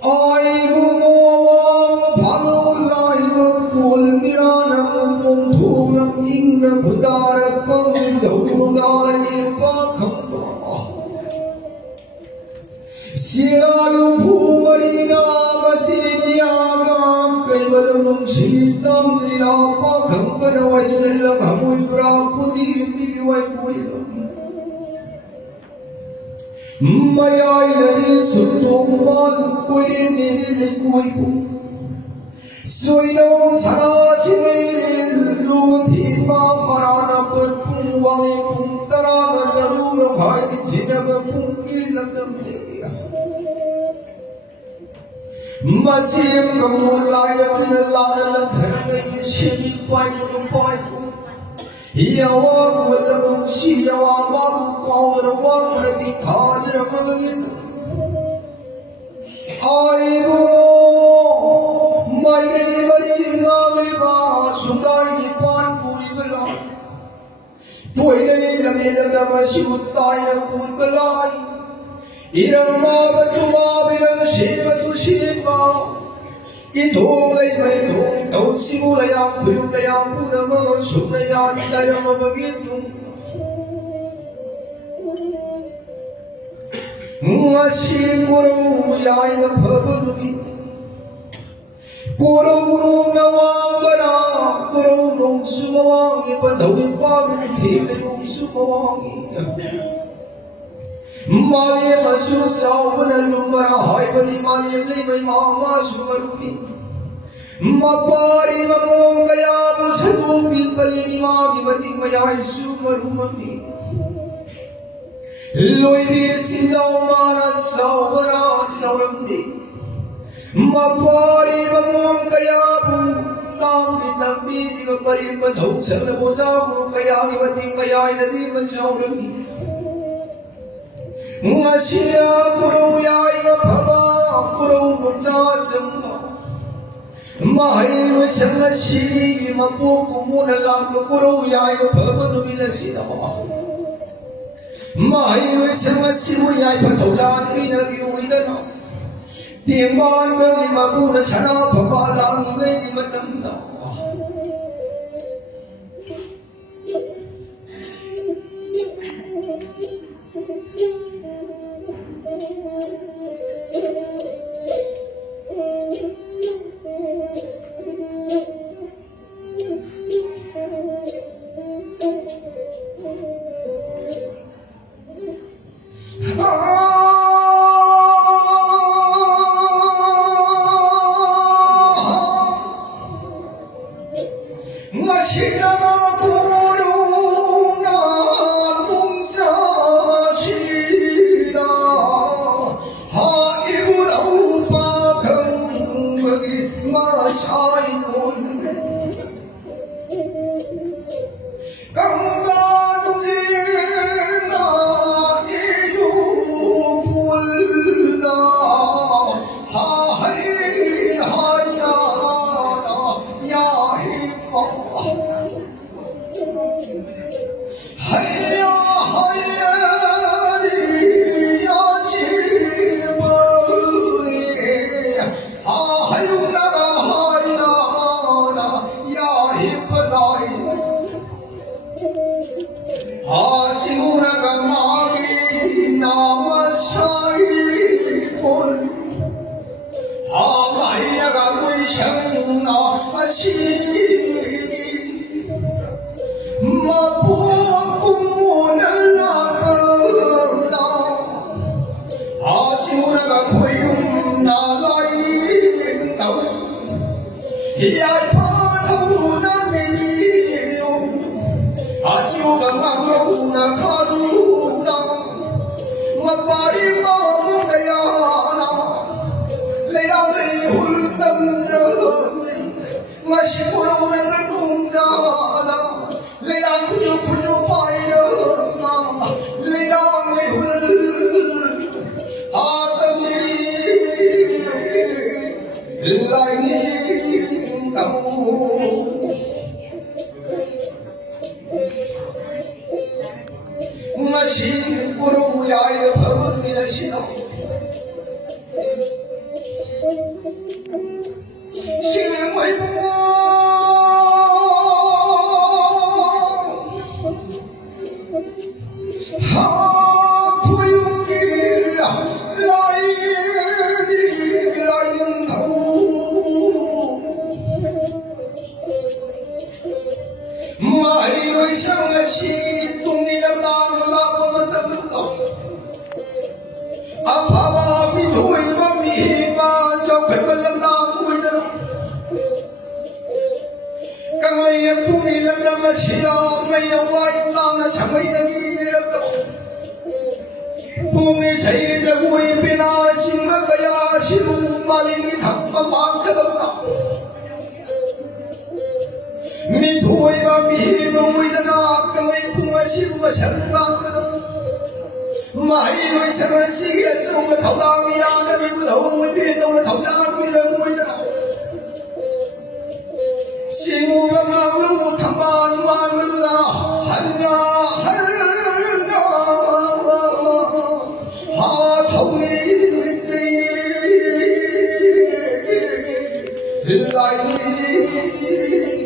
아이고 모왕 방울라이고 꼴미라는 공통은 잉는 부다를 뻥이고 부다를 예뻐컴바 시라는 부머리나 마시니아가 끌벌은 실담들이라 빠컴바나 와실라 가무이구라 부디비와이구이라 마야이나니 순동만 꾸리니리 꾸이고 수이노 사라지메일 루티마 마라나 뻔풍왕이 풍따라가 나루며 과이디 지나가 풍길락담내야 마시엠 감돌라이라 그날라라 다르게 시비 빠이고 빠이고 야와 굴라고 시야와 마구 까오르와 그라디 가지라마긴 아이고 마이게 머리 나리가 순다이니 판부리글라 도이레 람일람다마 시우따이나 굴글라이 이랑마바투마 비랑 시바투 시바 이동 레이메 동이 도시고라야 부육라야 부르면 숨라야 이따라마바기둥 마시 고로우야야 버버루기 고로우농 나왕바라 고로우농 수마왕이 반더위 빠긴 피레용 수마왕이 마리에 마수 사우는 lum바라 하이버니 마리에 레이메 마마 수마루기 마파리 마몽 가야부 차도 빈발이 마기 마팅 마야이 수마루마니 로이비 신자오마나 사오바라 사오람디 마파리 마몽 가야부 땅비 땅비 디마파리 마토 사라보자부 가야이 마팅 마야이 나디 마사오람디 마시야 고로야이가 바바 고로 문자semba 마이로 생가 시리 마포 구문을랑 고로야이가 바바 누빌라시다 마이로 생가 시우야이 바토잔 미나비우이다나 띵반 거기 마부나 사나 바바랑이 왜니 마tam다 Mashi Guru 他不用的来临头，马里瑞上了西东的那拉我们等到，阿爸爸米推吧米吧，叫本本冷大回的。刚来也不你了那么巧，没有外当那成为的你了。不你谁在为别那心那个呀，西路马里你他妈忙个不到。米推吧米不为的那，刚来空啊西路啊想当个。马一路上了西呀，中个头当呀，那牛头变到了头上，变了为的。心无个忙碌，他妈忙碌的，恨啊恨啊，怕头你这来你。